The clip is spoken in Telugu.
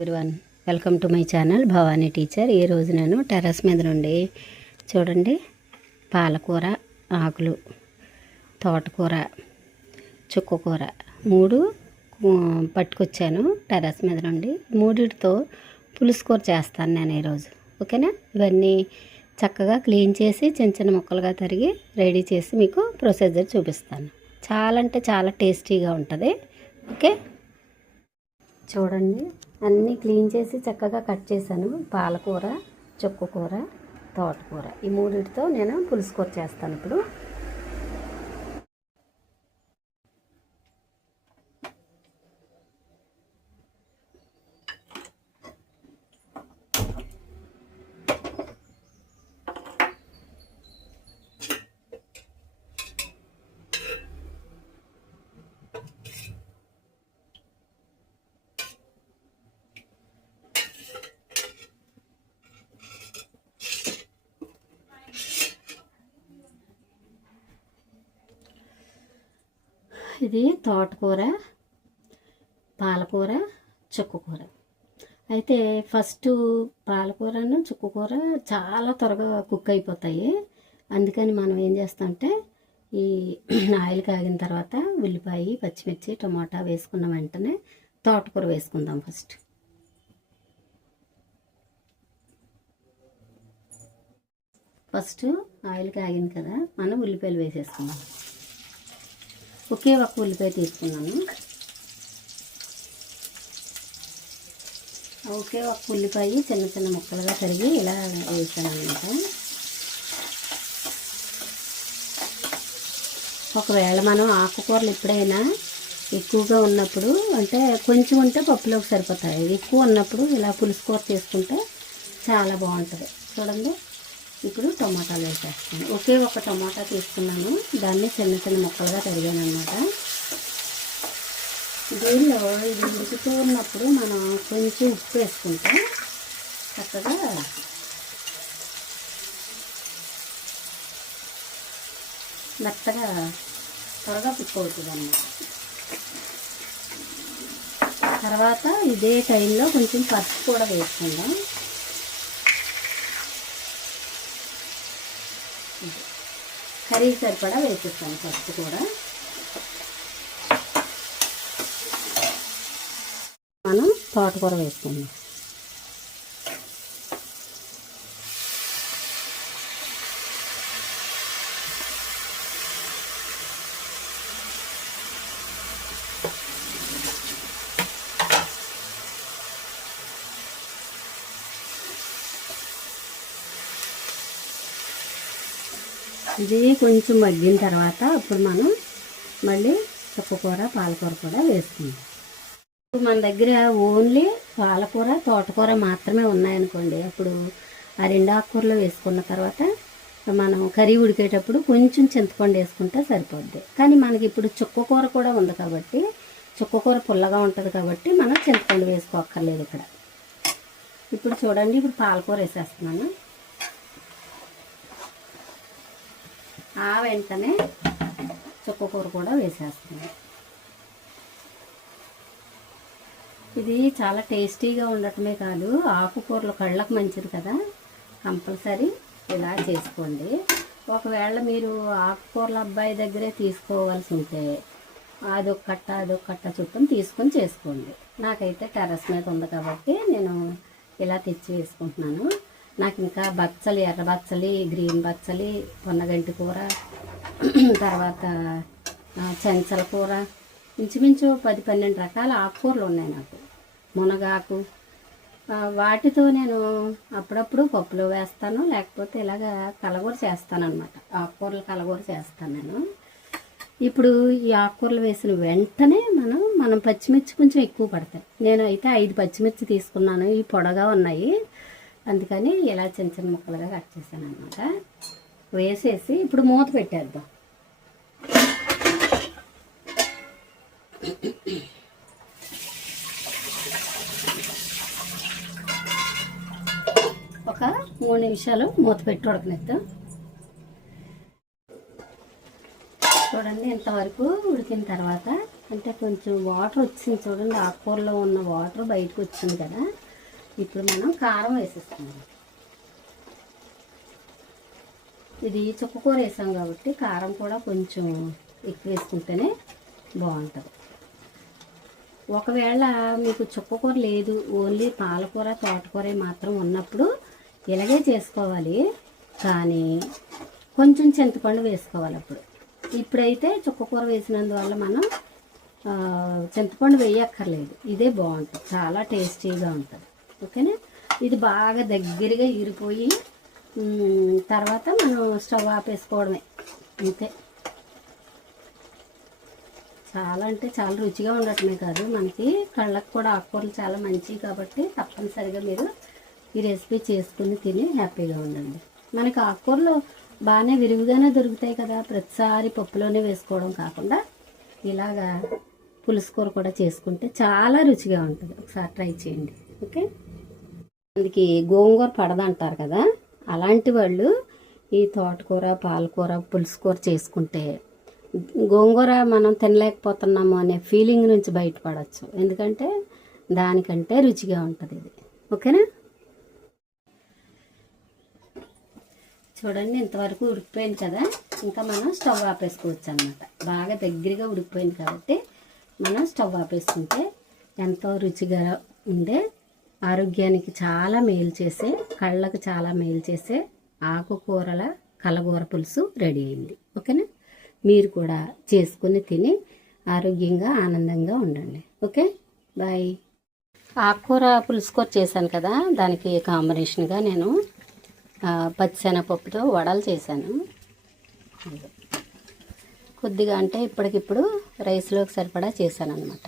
Everyone, welcome to my channel Bhavani teacher. ఈరోజు నేను టెర్రస్ మీద నుండి చూడండి పాలకూర ఆకులు, తోటకూర, చుక్కకూర 3 పట్టుకొచ్చాను టెర్రస్ మీద నుండి. 3టితో పులుసు కూర చేస్తాను నేను ఈరోజు. ఓకేనా? ఇవన్నీ చక్కగా క్లీన్ చేసి చిన్న చిన్న ముక్కలుగా తరిగి రెడీ చేసి మీకు ప్రొసీజర్ చూపిస్తాను. చాలా అంటే చాలా టేస్టీగా ఉంటుంది. ఓకే, చూడండి అన్నీ క్లీన్ చేసి చక్కగా కట్ చేశాను. పాలకూర, చుక్కకూర, తోటకూర ఈ 3టితో నేను పులుసు కూర చేస్తాను ఇప్పుడు. ఇది తోటకూర, పాలకూర, చుక్కకూర. అయితే ఫస్ట్ పాలకూరను చుక్కకూర చాలా త్వరగా కుక్ అయిపోతాయి. అందుకని మనం ఏం చేస్తామంటే ఈ ఆయిల్ కాగిన తర్వాత ఉల్లిపాయ, పచ్చిమిర్చి, టమాటా వేసుకున్న వెంటనే తోటకూర వేసుకుందాం. ఫస్ట్ ఆయిల్ కాగింది కదా, మనం ఉల్లిపాయలు వేసేసుకుందాం. ఒకే ఒక ఉల్లిపాయ తీసుకున్నాను. ఒకే ఒక ఉల్లిపాయ చిన్న చిన్న ముక్కలుగా తరిగి ఇలా వేసాను అనమాట. ఒకవేళ మనం ఆకుకూరలు ఎప్పుడైనా ఎక్కువగా ఉన్నప్పుడు, అంటే కొంచెం ఉంటే పప్పులోకి సరిపోతాయి, ఎక్కువ ఉన్నప్పుడు ఇలా పులుసు కూర చేసుకుంటే చాలా బాగుంటుంది. చూడండి, ఇప్పుడు టమాటాలు వేసేస్తాను. ఒకే ఒక టమాటా తీసుకున్నాను, దాన్ని చిన్న చిన్న ముక్కలుగా తరిగాను అనమాట. దీనిలో ఇది ఉడుకుతూ ఉన్నప్పుడు మనం కొంచెం ఉప్పు వేసుకుంటే చక్కగా మెత్తగా త్వరగా కుక్ అవుతుంది అన్నమాట. తర్వాత ఇదే టైంలో కొంచెం పసుపు కూడా వేసుకుందాం. కర్రీ సరిపడా వేసేస్తాను పసుపు కూడా. మనం తోటకూర వేసుకుందాం. ఇది కొంచెం మగ్గిన తర్వాత అప్పుడు మనం మళ్ళీ చుక్కకూర, పాలకూర కూడా వేసుకుందాం. మన దగ్గర ఓన్లీ పాలకూర, తోటకూర మాత్రమే ఉన్నాయనుకోండి, అప్పుడు ఆ 2 ఆకుకూరలు వేసుకున్న తర్వాత మనం కర్రీ ఉడికేటప్పుడు కొంచెం చింతపండు వేసుకుంటే సరిపోద్ది. కానీ మనకి ఇప్పుడు చుక్కకూర కూడా ఉంది కాబట్టి, చుక్కకూర పుల్లగా ఉంటుంది కాబట్టి మనం చింతపండు వేసుకోక్కర్లేదు ఇక్కడ. ఇప్పుడు చూడండి, ఇప్పుడు పాలకూర వేసేస్తున్నాను. ఆ వెంటనే చుక్కకూర కూడా వేసేస్తున్నాను. ఇది చాలా టేస్టీగా ఉండటమే కాదు, ఆకుకూరలు కళ్ళకు మంచిది కదా, కంపల్సరీ ఇలా చేసుకోండి. ఒకవేళ మీరు ఆకుకూరల అబ్బాయి దగ్గరే తీసుకోవాల్సి ఉంటే అదొక కట్ట చుట్టం తీసుకొని చేసుకోండి. నాకైతే టెర్రస్ మీద ఉంది కాబట్టి నేను ఇలా తెచ్చి వేసుకుంటున్నాను. నాకు ఇంకా బచ్చలి, ఎర్ర బచ్చలి, గ్రీన్ బచ్చలి, పొన్నగంటి కూర, తర్వాత చెంచల కూర, ఇంచుమించు 10-12 రకాల ఆకుకూరలు ఉన్నాయి నాకు. మునగాకు, వాటితో నేను అప్పుడప్పుడు పప్పులో వేస్తాను, లేకపోతే ఇలాగ కలగూర చేస్తాను అనమాట. ఆకుకూరలు కలగూర చేస్తాను నేను. ఇప్పుడు ఈ ఆకుకూరలు వేసిన వెంటనే మనం పచ్చిమిర్చి కొంచెం ఎక్కువ పడతాయి. నేను అయితే 5 పచ్చిమిర్చి తీసుకున్నాను, ఈ పొడగా ఉన్నాయి, అందుకని ఇలా చిన్న చిన్న ముక్కలుగా కట్ చేశాను అనమాట. వేసేసి ఇప్పుడు మూత పెట్టేద్దాం. ఒక 3 నిమిషాలు మూత పెట్టి ఉడకనిద్దాం. చూడండి, ఇంతవరకు ఉడికిన తర్వాత అంటే కొంచెం వాటర్ వచ్చింది చూడండి, ఆకుకూరలో ఉన్న వాటర్ బయటకు వచ్చింది కదా. ఇప్పుడు మనం కారం వేసేస్తున్నాం. ఇది చుక్కకూర వేసాం కాబట్టి కారం కూడా కొంచెం ఎక్కువ వేసుకుంటేనే బాగుంటుంది. ఒకవేళ మీకు చుక్కకూర లేదు, ఓన్లీ పాలకూర తోటకూర మాత్రం ఉన్నప్పుడు ఇలాగే చేసుకోవాలి. కానీ కొంచెం చింతపండు వేసుకోవాలి అప్పుడు. ఇప్పుడైతే చుక్కకూర వేసినందువల్ల మనం చింతపండు వేయక్కర్లేదు. ఇదే బాగుంటుంది, చాలా టేస్టీగా ఉంటుంది. ఓకేనా. ఇది బాగా దగ్గరగా ఇరిపోయి తర్వాత మనం స్టవ్ ఆపేసుకోవడమే అంతే. చాలా అంటే చాలా రుచిగా ఉండటమే కాదు, మనకి కళ్ళకు కూడా ఆకుకూరలు చాలా మంచివి కాబట్టి తప్పనిసరిగా మీరు ఈ రెసిపీ చేసుకుని తిని హ్యాపీగా ఉండండి. మనకి ఆకుకూరలు బాగానే విరివిగానే దొరుకుతాయి కదా, ప్రతిసారి పప్పులోనే వేసుకోవడం కాకుండా ఇలాగా పులుసు కూర కూడా చేసుకుంటే చాలా రుచిగా ఉంటుంది. ఒకసారి ట్రై చేయండి. ఓకే. అందుకే గోంగూర పడదంటారు కదా, అలాంటి వాళ్ళు ఈ తోటకూర పాలకూర పులుసు కూర చేసుకుంటే గోంగూర మనం తినలేకపోతున్నాము అనే ఫీలింగ్ నుంచి బయటపడవచ్చు. ఎందుకంటే దానికంటే రుచిగా ఉంటుంది ఇది. ఓకేనా. చూడండి, ఇంతవరకు ఉడికిపోయింది కదా. ఇంకా మనం స్టవ్ ఆపేసుకోవచ్చు అన్నమాట. బాగా దగ్గరగా ఉడికిపోయింది కాబట్టి మనం స్టవ్ ఆపేసుకుంటే ఎంతో రుచిగా ఉండే, ఆరోగ్యానికి చాలా మేలు చేసే, కళ్ళకు చాలా మేలు చేసే ఆకుకూరల కలగూర పులుసు రెడీ అయింది. ఓకేనా. మీరు కూడా చేసుకుని తిని ఆరోగ్యంగా ఆనందంగా ఉండండి. Okay, bye. ఆకుకూర పులుసు కూర చేశాను కదా, దానికి కాంబినేషన్గా నేను పచ్చిశనగపప్పుతో వడలు చేశాను. కొద్దిగా అంటే ఇప్పటికిప్పుడు రైస్లోకి సరిపడా చేశాను అన్నమాట.